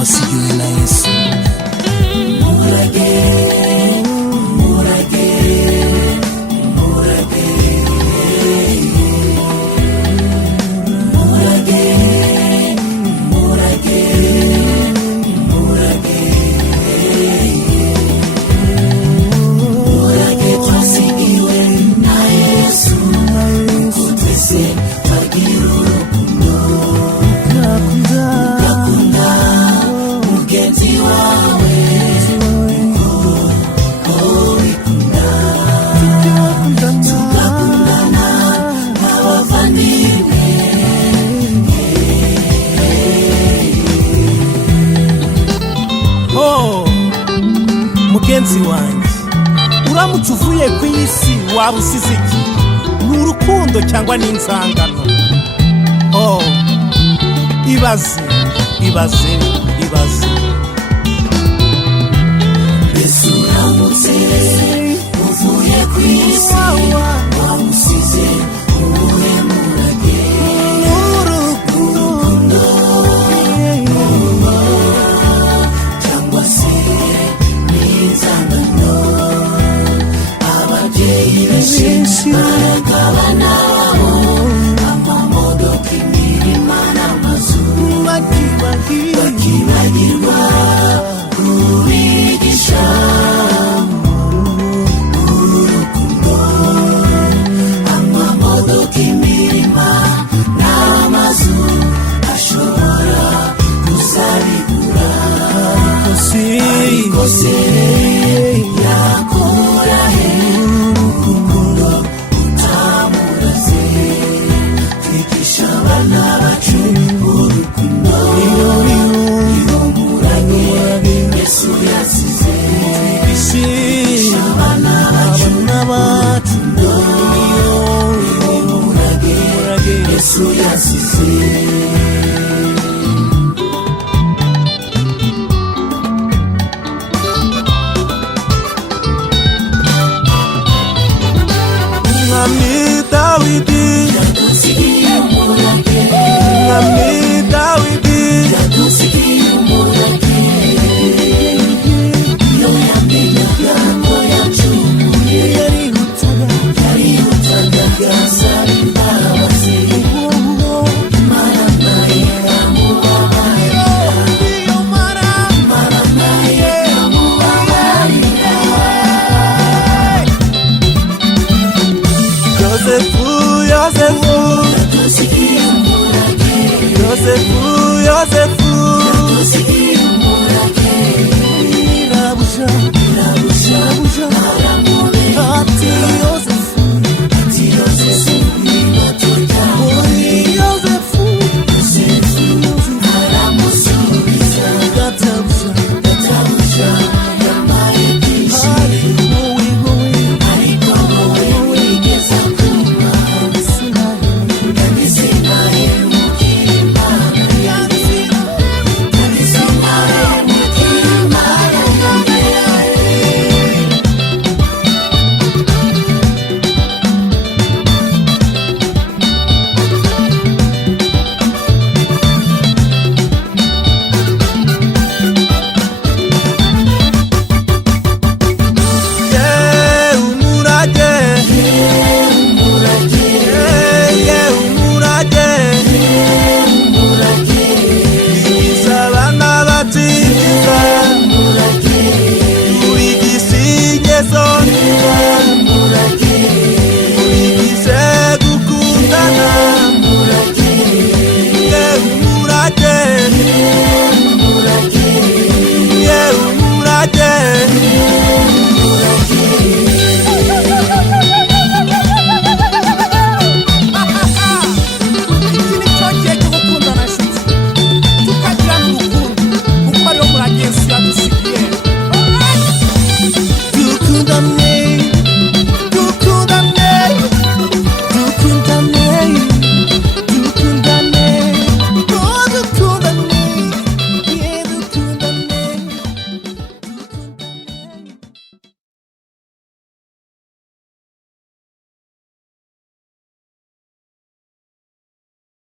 twasigiwe na Yesu. Umurage, umurage, umurage, umurage, umurage, umurage, umurage twasigiwe na Yesu. Kutese tagira urukundo, ugakunda mugenzi wawe tugakundana nk'abavandimwe. Mugenzi wanjye, uramutse uvuye ku isi waba usize iki? Ni urukundo cyangwa ni insangano? Ibaze, ibaze, ibaze. Yesu uramutse uvuye ku isi wamusize uwuhe murage? Urukundo cyangwa se ni insangano? Ababyeyi benshi baragabana babo amamodoka, imirima n'amazu, bakibagirwa kubigisha urukundo. Amamodoka, imirima n'amazu ashobora kuzabigura, ariko se yakura he urukundo utamuraze? Twigisha abana bacu urukundo, iyo murage Yesu yasize.